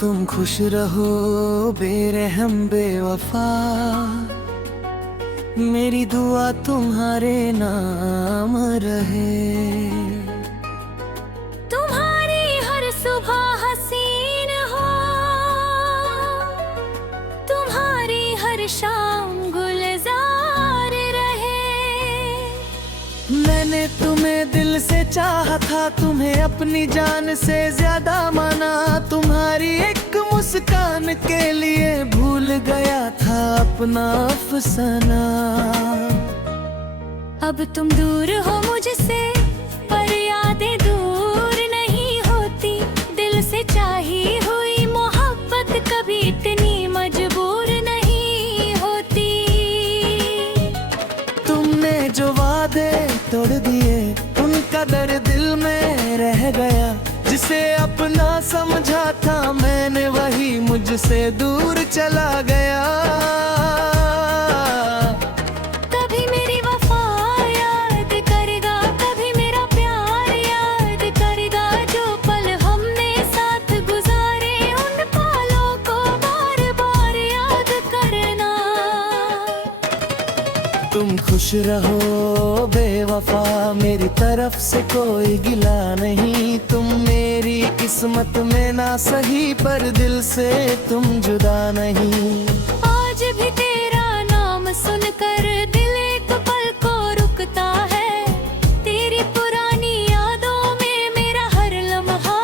तुम खुश रहो बेरहम बेवफा, मेरी दुआ तुम्हारे नाम रहे। तुम्हारी हर सुबह हसीन हो, तुम्हारी हर शाम गुलजार रहे। मैंने तुम्हें दिल से चाहा था, तुम्हें अपनी जान से ज्यादा माना। तुम्हारी एक मुस्कान के लिए भूल गया था अपना अफसाना। अब तुम दूर हो मुझसे, पर यादें दूर नहीं होती। दिल से चाही हुई मोहब्बत कभी इतनी मजबूर नहीं होती। तुमने जो वादे तोड़ दिए, उनका दर्द दिल में रह गया। जिसे अपना समझा था मैंने, वही मुझसे दूर चला गया। कभी मेरी वफा याद करेगा, कभी मेरा प्यार याद करेगा। जो पल हमने साथ गुजारे, उन पलों को बार बार याद करना। तुम खुश रहो बेवफा, मेरी तरफ से कोई गिला नहीं। तुम मेरी किस्मत में ना सही, पर दिल से तुम जुदा नहीं। आज भी तेरा नाम सुनकर दिल एक पल को रुकता है। तेरी पुरानी यादों में मेरा हर लम्हा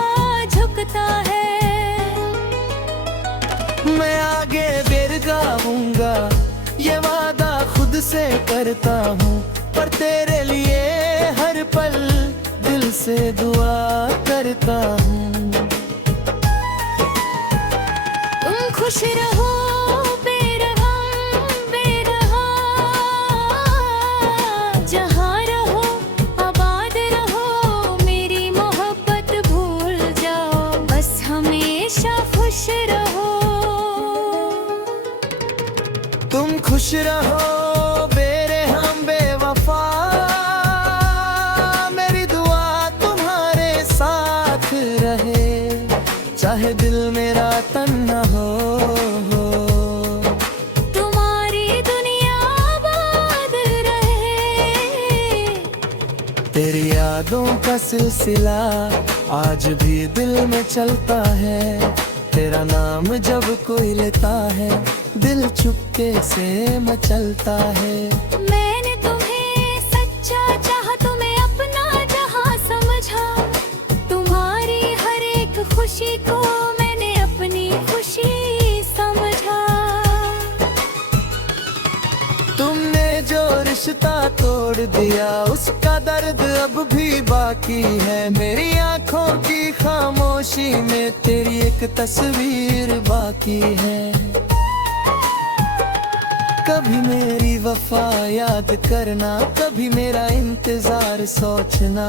झुकता है। मैं आगे बेर गाऊंगा, ये वादा खुद से करता हूँ। पर तेरे लिए हर पल दिल से दुआ करता हूँ। तुम खुश रहो बेरहम बेरहा, जहाँ रहो आबाद रहो। मेरी मोहब्बत भूल जाओ, बस हमेशा खुश रहो। तुम खुश रहो बेरहम बेवफा, मेरी दुआ तुम्हारे साथ रहे। चाहे दिल मेरा तन्हा हो, तुम्हारी दुनिया आबाद रहे। तेरी यादों का सिलसिला आज भी दिल में चलता है। तेरा नाम जब कोई लेता है, दिल चुपके से मचलता है। मैंने तुम्हें सच्चा चाहा, तुम्हें अपना जहां समझा। तुम्हारी हर एक खुशी को मैंने अपनी खुशी समझा। तुमने जो रिश्ता तोड़ दिया, उसका दर्द अब भी बाकी है। मेरी आंखों की खामोशी में तेरी एक तस्वीर बाकी है। कभी मेरी वफा याद करना, कभी मेरा इंतजार सोचना।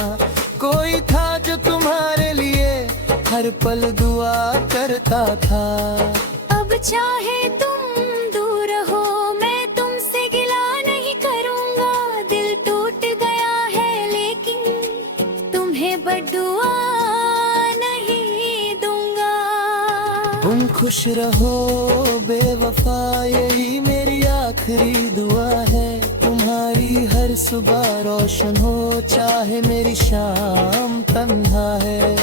कोई था जो तुम्हारे लिए हर पल दुआ करता था। अब चाहे तुम दूर हो, मैं तुमसे गिला नहीं करूंगा। दिल टूट गया है लेकिन तुम्हें बद्दुआ नहीं दूंगा। तुम खुश रहो बेवफा, यही मेरी आखिरी दुआ है। तुम्हारी हर सुबह रोशन हो, चाहे मेरी शाम तन्हा है।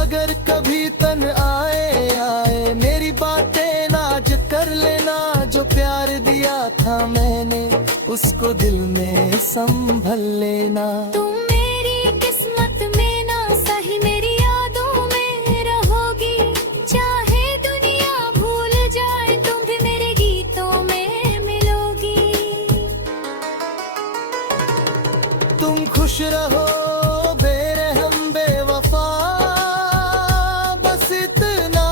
अगर कभी तन आए मेरी बातें नाज कर लेना। जो प्यार दिया था मैंने, उसको दिल में संभल लेना। तुम मेरी किस्मत में ना सही, मेरी यादों में रहोगी। चाहे दुनिया भूल जाए, तुम भी मेरे गीतों में मिलोगी। तुम खुश रहो बेरहम बेवफा, बस इतना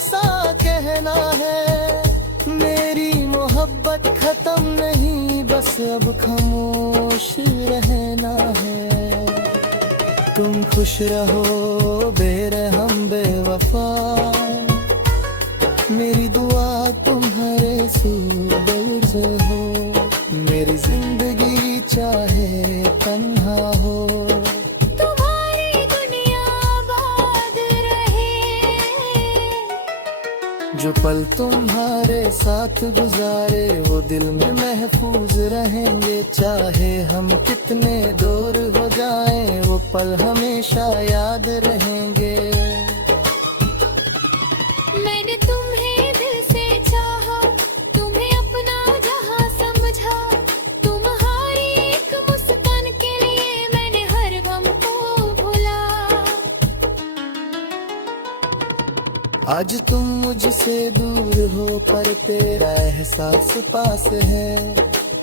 सा कहना है। मेरी मोहब्बत खत्म नहीं, बस अब खामोश रहना है। तुम खुश रहो बेरहम बेवफा, मेरी दुआ तुम्हारे सूरज हो। मेरी जिंदगी चाहे तन्हा हो, तुम्हारी दुनिया आबाद रहे। साथ गुजारे वो दिल में महफूज रहेंगे। चाहे हम कितने दूर हो जाएं वो पल हमेशा याद रहेंगे। मैंने तुम्हें दिल से चाहा, तुम्हें अपना जहां समझा। तुम्हारी एक मुस्कान के लिए मैंने हर गम को भुला। आज तुम मुझसे दूर हो पर तेरा एहसास पास है।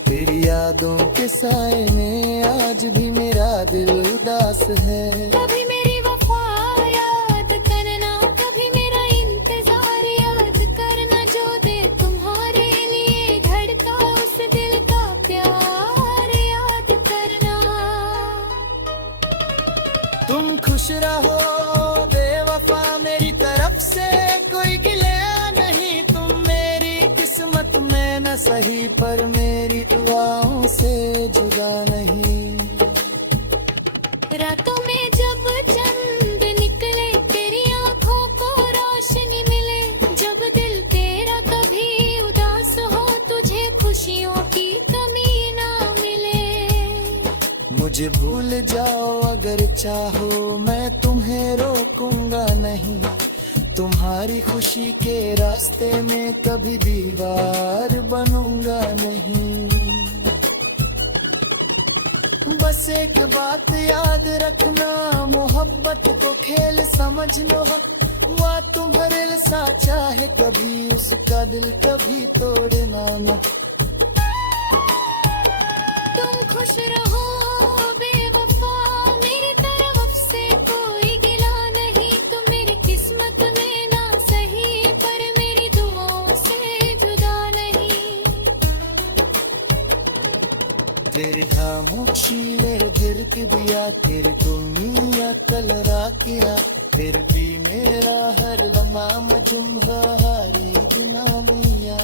तेरी यादों के साए में आज भी मेरा दिल उदास है। कभी मेरी वफा याद करना, कभी मेरा इंतजार याद करना। जो दे तुम्हारे लिए धड़का उस दिल का प्यार याद करना। तुम खुश रहो बेवफा मेरी तरफ से कोई गिला नहीं। तुम मेरी किस्मत में न सही पर मेरी दुआओं से जुदा नहीं। रातों में जब चंद निकले तेरी आंखों को रोशनी मिले। जब दिल तेरा कभी उदास हो तुझे खुशियों की कमी ना मिले। मुझे भूल जाओ अगर चाहो मैं तुम्हें रोकूंगा नहीं। तुम्हारी खुशी के रास्ते में कभी दीवार बनूंगा नहीं। बस एक बात याद रखना मोहब्बत को खेल समझ लो। हुआ तुम्हारे सा चाहे कभी उसका दिल कभी तोड़ना मत। तुम खुश रहो बेवफा मेरी तरफ से कोई गिला नहीं। तुम मेरी किस्मत में ना सही पर मेरी दुआओं से जुदा नहीं। तेरी खामोशी मेरे दिल की दिया। तेरी दुनिया कल राकिया। फिर भी मेरा हर लम्हा मजूमदारी गुलामिया।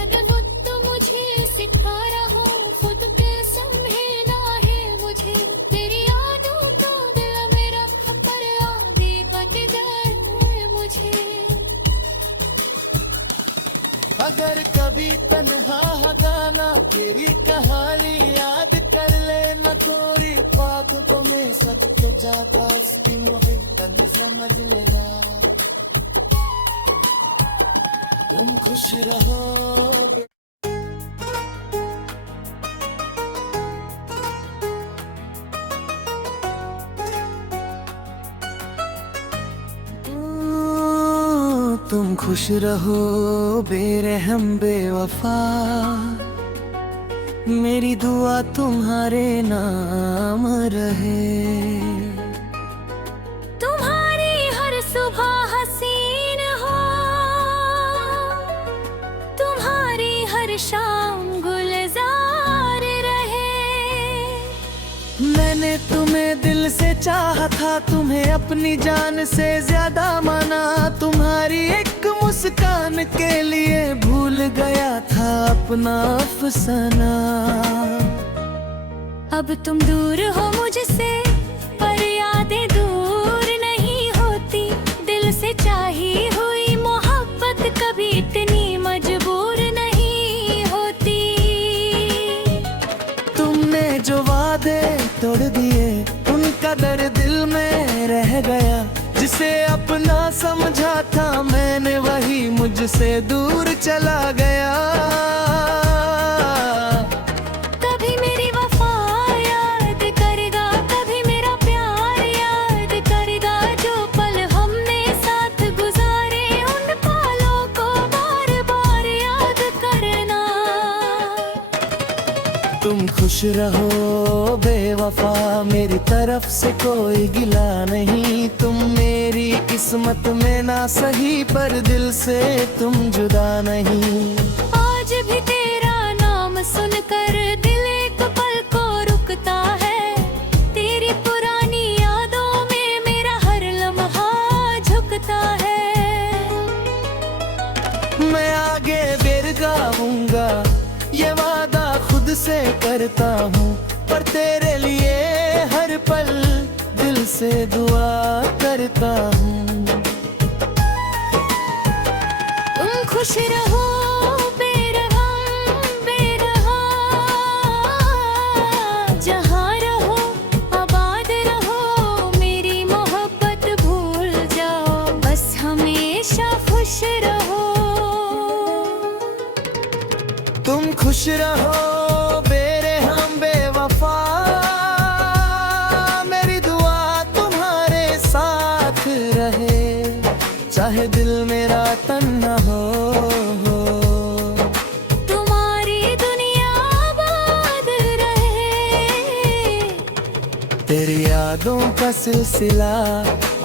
अदब तो मुझे सिखा रहा हूँ खुद पे समझना है मुझे। तेरी यादों का दिल मेरा पर आगे बच गए मुझे। अगर कभी तन्हा गाना तेरी कहानी याद कर लेना। थोड़ी बात को मैं सच के जाता उसकी मोहब्बत समझ लेना। तुम खुश रहो तुम खुश रहो बेरहम बेवफा। मेरी दुआ तुम्हारे नाम रहे। तुम्हारी हर सुबह हसीन हो, तुम्हारी हर शाम गुलजार रहे। मैंने तुम्हें दिल से चाहा था, तुम्हें अपनी जान से ज्यादा माना। तुम्हारी एक मुस्कान के लिए भूल गया था अपना अफसाना। अब तुम दूर हो मुझसे पर यादें दूर नहीं होती। दिल से चाही हुई मोहब्बत कभी इतनी मजबूर नहीं होती। तुमने जो वादे तोड़ दिए उनका दर्द दिल में रह गया। जिसे अपना समझा था मैंने वही मुझसे दूर चला गया। कभी मेरी वफा याद करेगा, कभी मेरा प्यार याद करेगा। जो पल हमने साथ गुजारे उन पलों को बार बार याद करना। तुम खुश रहो बेवफा मेरी तरफ से कोई गिला नहीं। तुम मेरी किस्मत में ना सही पर दिल से तुम जुदा नहीं। आज भी तेरा नाम सुनकर दिल एक पल को रुकता है। तेरी पुरानी यादों में मेरा हर लम्हा झुकता है। मैं आगे बेर गाऊंगा ये वादा खुद से करता हूँ। पर तेरे लिए हर पल दिल से दुआ करता हूँ। तुम खुश रहो तुम खुश रहो बेरहम बेवफा, मेरी दुआ तुम्हारे साथ रहे, चाहे दिल मेरा तन्हा हो। तुम्हारी दुनिया आबाद रहे। तेरी यादों का सिलसिला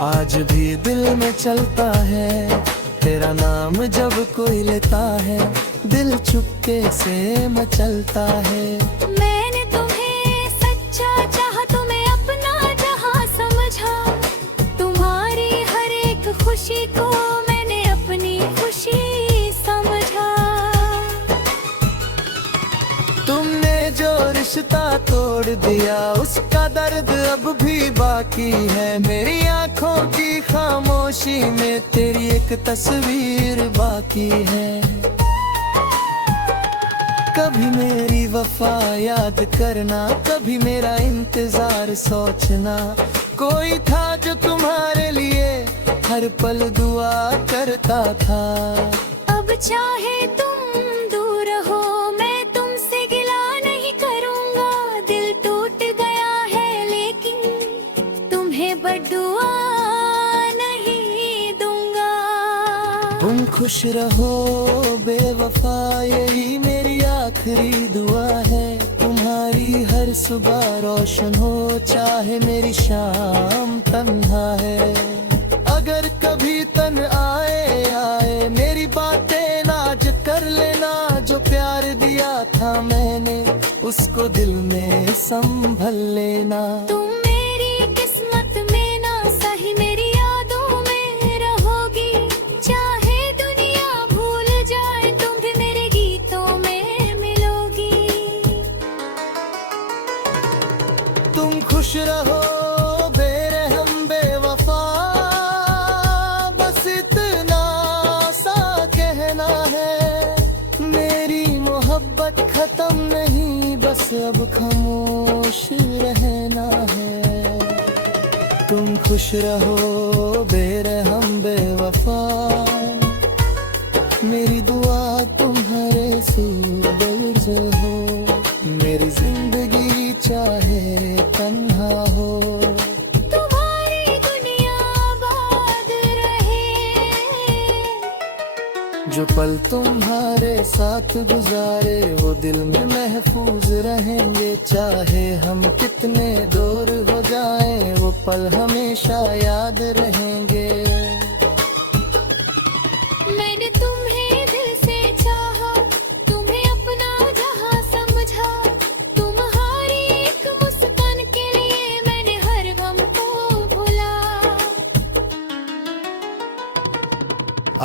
आज भी दिल में चलता है, तेरा नाम जब कोई लेता है दिल चुपके से मचलता है। मैंने तुम्हें सच्चा चाहा, तुम्हें अपना जहां समझा, तुम्हारी हर एक खुशी को मैंने अपनी खुशी समझा। तुमने जो रिश्ता तोड़ दिया उसका दर्द अब भी बाकी है, मेरी आंखों की खामोशी में तेरी एक तस्वीर बाकी है। कभी मेरी वफा याद करना, कभी मेरा इंतजार सोचना, कोई था जो तुम्हारे लिए हर पल दुआ करता था। अब चाहे तुम दूर हो मैं तुमसे गिला नहीं करूंगा, दिल टूट गया है लेकिन तुम्हें बद्दुआ नहीं दूंगा। तुम खुश रहो बेवफा, यही मेरी आखिरी दुआ है, तुम्हारी हर सुबह रोशन हो, चाहे मेरी शाम तन्हा है। अगर कभी तन आए मेरी बातें नाज कर लेना, जो प्यार दिया था मैंने उसको दिल में संभल लेना। तुम मेरी किस्मत में ना सही मेरी यादों में रहोगी, चाहे दुनिया भूल जाए तुम भी मेरे गीतों में मिलोगी। तुम खुश रहो बेरहम बेवफा, बस इतना सा कहना है, मेरी मोहब्बत खत्म नहीं बस अब खामोश रहना है। तुम खुश रहो बेरहम बेवफा, मेरी दुआ तुम्हारे सूरज हो, मेरी जिंदगी चाहे तन्हा हो। तुम्हारी दुनिया आबाद रहे। जो पल तुम्हारे साथ गुजारे वो दिल में महफूज रहेंगे, चाहे हम कितने दूर हो जाएं वो पल हमेशा याद रहेंगे। मैंने तुम्हें दिल से चाहा, तुम्हें अपना जहां समझा, तुम्हारी एक मुस्कान के लिए मैंने हर गम को भुला।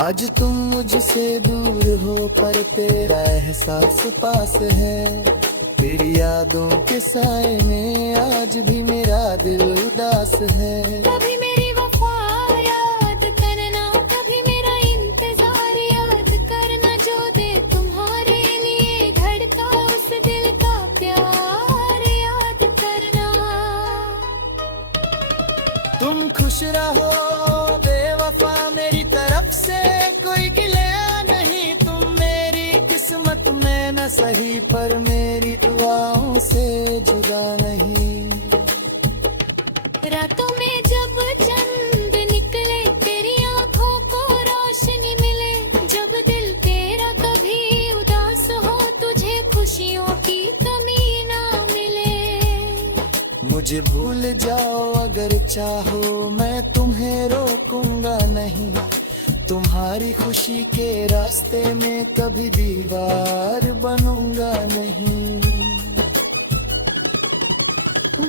आज तुम मुझसे दूर हो पर तेरा एहसास पास है, मेरी यादों के साए में आज भी मेरा दिल उदास है। कभी मेरी वफा याद करना, कभी मेरा इंतजार याद करना, जो दे तुम्हारे लिए धड़का उस दिल का प्यार याद करना। तुम खुश रहो बेवफा, मेरी तरफ से कोई गिला नहीं, तुम मेरी किस्मत में न सही पर मेरी दुआओं से जुदा नहीं। रातों में जब चंद निकले तेरी आंखों को रोशनी मिले, जब दिल तेरा कभी उदास हो तुझे खुशियों की कमी ना मिले। मुझे भूल जाओ अगर चाहो मैं तुम्हें रोकूंगा नहीं, तुम्हारी खुशी के रास्ते में कभी दीवार बनूंगा नहीं।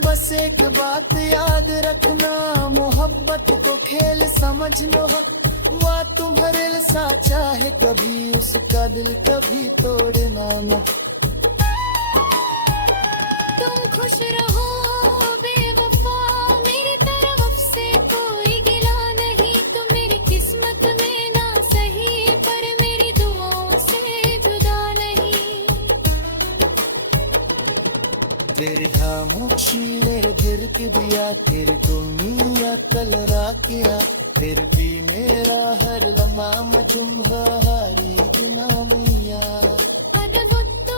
बस एक बात याद रखना, मोहब्बत को खेल समझ लो हक, हुआ तुम्हारे सा चाहे कभी उसका दिल कभी तोड़ना मत। तुम खुश रहो बेवफा, मेरी तरफ से कोई गिला नहीं, तुम मेरी किस्मत में ना सही पर मेरी दुआओं से जुदा नहीं। तेरी खामोशी ने गिरक दिया, तेरी दुनिया कल राकिया, फिर भी मेरा हर लम्हा मझुम हारी गुनामिया। ಅದು ಗೊತ್ತು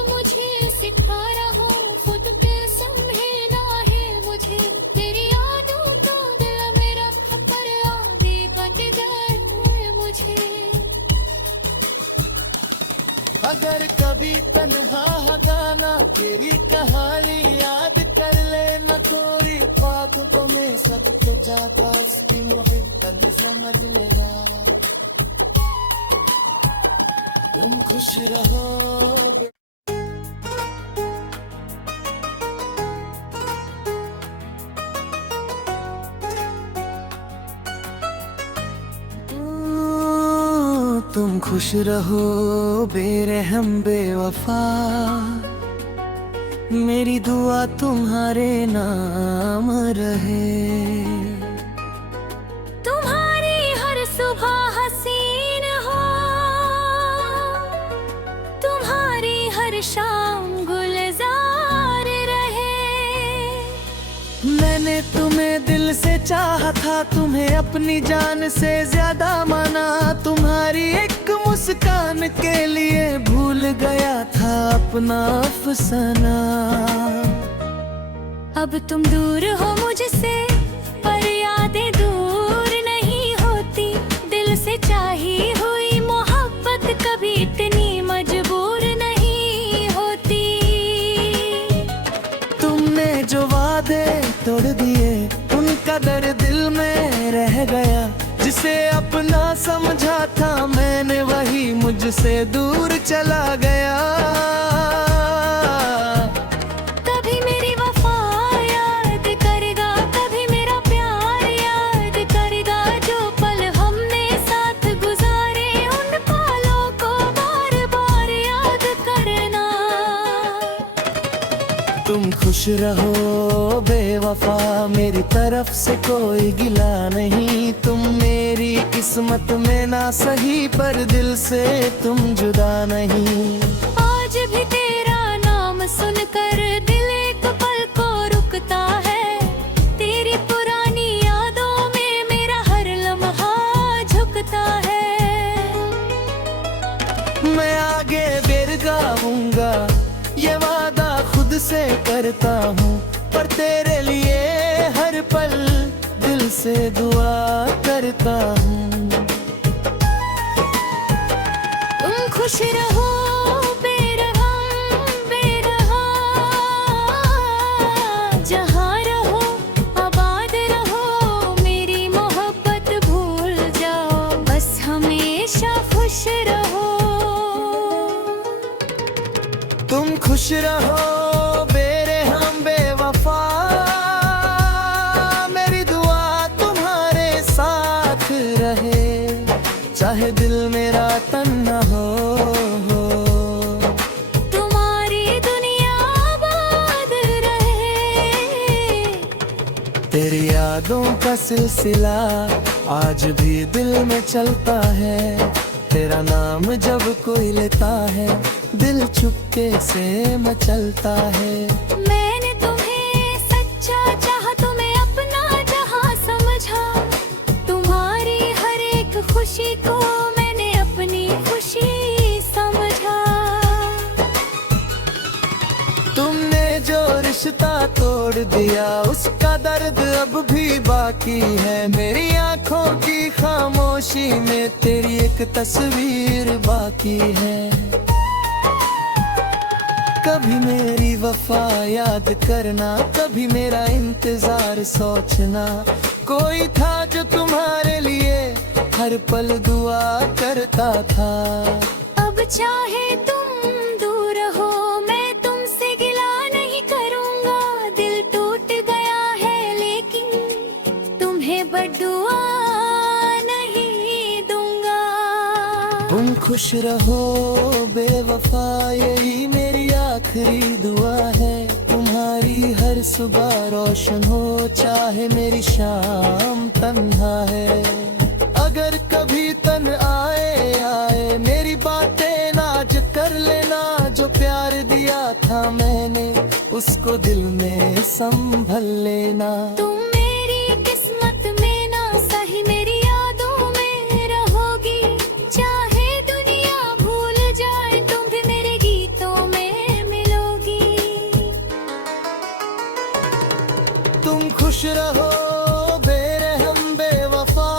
तन्हा गाना, तेरी कहानी याद कर लेना थोड़ी, ख्वाबों में सबके जाता उसकी मोहब्बत समझ लेना। तुम खुश रहो। तुम खुश रहो बेरहम बेवफा, मेरी दुआ तुम्हारे नाम रहे। तुम्हारी हर सुबह हसीन हो, तुम्हारी हर शाम गुलजार रहे। मैंने तुम्हें दिल से चाहा था, तुम्हें अपनी जान से ज्यादा माना, तुम्हारी एक मुस्कान के लिए भूल गया था अपना अफसाना। अब तुम दूर हो मुझसे पर यादें दूर नहीं होती, दिल से चाही हुई मोहब्बत कभी इतनी मजबूर नहीं होती। तुमने जो वादे तोड़ दिए उनका दर्द दिल में रह गया, जिसे अपना समझा था मैंने वही मुझसे दूर चला गया। कभी मेरी वफा याद करेगा, कभी मेरा प्यार याद करेगा, जो पल हमने साथ गुजारे उन पलों को बार बार याद करना। तुम खुश रहो बेवफा, मेरी तरफ से कोई गिला नहीं, तुम मेरी किस्मत में ना सही पर दिल से तुम जुदा नहीं। आज भी तेरा नाम सुनकर दिल एक पल को रुकता है, तेरी पुरानी यादों में मेरा हर लम्हा झुकता है। मैं आगे बेर गाऊंगा ये वादा खुद से करता हूँ, पर तेरे लिए हर पल दिल से दुआ करता हूँ। तुम खुश रहो बेरहम बेरहा, जहाँ रहो आबाद रहो, मेरी मोहब्बत भूल जाओ, बस हमेशा खुश रहो। तुम खुश रहो बेरहम बेवफा, मेरी दुआ तुम्हारे साथ रहे, चाहे दिल मेरा तन्हा हो। तुम्हारी दुनिया आबाद रहे। तेरी यादों का सिलसिला आज भी दिल में चलता है, तेरा नाम जब कोई लेता है दिल चुपके से मचलता है। मैंने तुम्हें सच्चा चाहा, तुम्हें अपना जहां समझा, तुम्हारी हर एक खुशी को मैंने अपनी खुशी समझा। तुमने जो रिश्ता तोड़ दिया उसका दर्द अब भी बाकी है, मेरी आंखों की खामोशी में तेरी एक तस्वीर बाकी है। कभी मेरी वफा याद करना, कभी मेरा इंतजार सोचना, कोई था जो तुम्हारे लिए हर पल दुआ करता था। अब चाहे तुम दूर हो मैं तुमसे गिला नहीं करूँगा, दिल टूट गया है लेकिन तुम्हें बद्दुआ नहीं दूंगा। तुम खुश रहो बेवफा, यही मेरी आखिरी दुआ है, तुम्हारी हर सुबह रोशन हो, चाहे मेरी शाम तन्हा है। अगर कभी तन आए मेरी बातें नाज कर लेना, जो प्यार दिया था मैंने उसको दिल में संभल लेना। तुम मेरी किस्मत में ना सही मेरी यादों में रहोगी, चाहे दुनिया भूल जाए तुम भी मेरे गीतों में मिलोगी। तुम खुश रहो बेरहम बेवफा,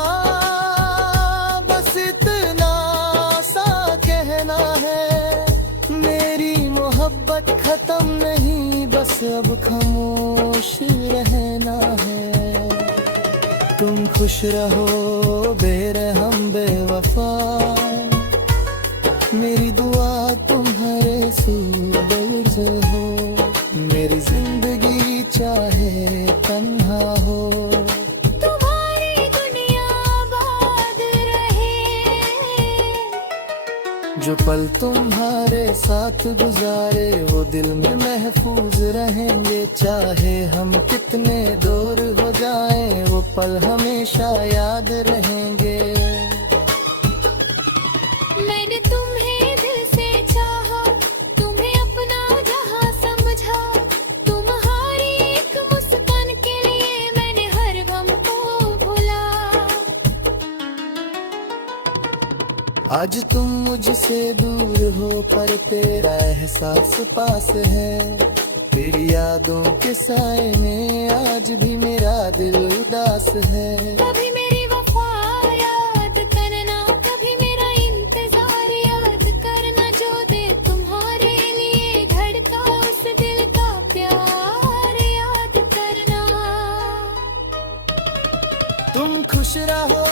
बस इतना सा कहना है, मेरी मोहब्बत खत्म नहीं, बस अब खामोश रहना है। तुम खुश रहो बेरहम बेवफा, मेरी दुआ तुम्हारे सूरज हो। मेरी जिंदगी चाहे तन्हा हो, तुम्हारी दुनिया आबाद रहे। जो पल तुम्हारे साथ गुजारे वो दिल में महफूज रहेंगे। चाहे हम कितने दूर हो जाएं, वो पल हमेशा याद रहेंगे। मैंने तुम्हें दिल से चाहा, तुम्हें अपना जहां समझा। तुम्हारी एक मुस्कान के लिए मैंने हर गम को भुला। आज तुम मुझसे दूर हो पर तेरा एहसास पास है। तेरी यादों के साए में आज भी मेरा दिल उदास है। कभी मेरी वफा याद करना, कभी मेरा इंतजार याद करना। जो दे तुम्हारे लिए धड़का उस दिल का प्यार याद करना। तुम खुश रहो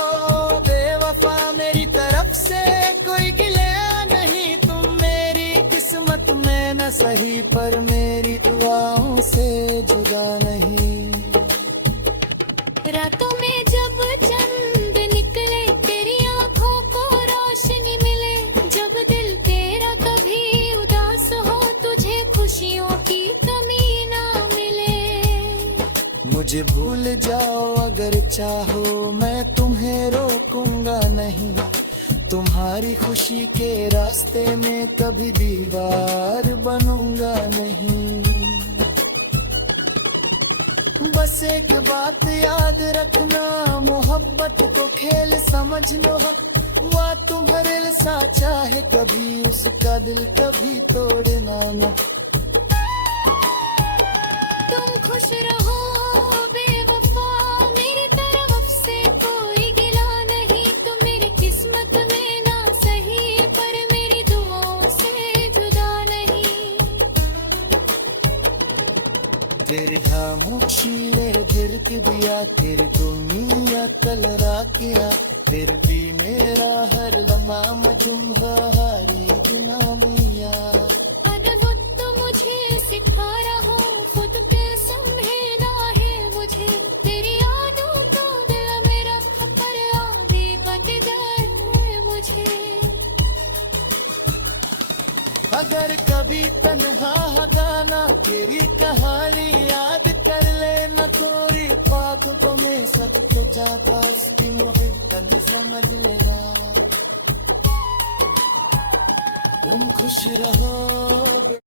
बेवफा, मेरी तरफ से कोई गिला नहीं। तुम मेरी किस्मत में न सही पर मेरी दुआओं से जुदा नहीं। रातों में जब चंद निकले, तेरी आंखों को रोशनी मिले। जब दिल तेरा कभी उदास हो, तुझे खुशियों की कमी ना मिले। मुझे भूल जाओ अगर चाहो, मैं तुम्हें रोकूंगा नहीं। तुम्हारी खुशी के रास्ते में कभी दीवार बनूंगा नहीं। बस एक बात याद रखना, मोहब्बत को खेल समझ लो। हुआ तुम्हारे सा चाहे कभी, उसका दिल कभी तोड़ना न। तुम खुश रहो बेवफा, मेरी तरफ से कोई गिला नहीं। तुम मेरी किस्मत में ना सही पर मेरी दुआओं से जुदा नहीं। तेरी खामोशी मेरे दिल की दिया, तेरी दुनिया कल राकिया। फिर भी मेरा हर लम्हा मजूमदारी गुनामिया। अदब तो मुझे सिखा रहा हूँ, खुद पे समझना है मुझे। तेरी यादों का दिल मेरा पर आगे बच जाए मुझे। अगर कभी तन्हा गाना तेरी कहानी याद कर लेना। थोड़ी बात को मैं सच को चाहता, उसकी मोहब्बत समझ लेना। तुम खुश रहो।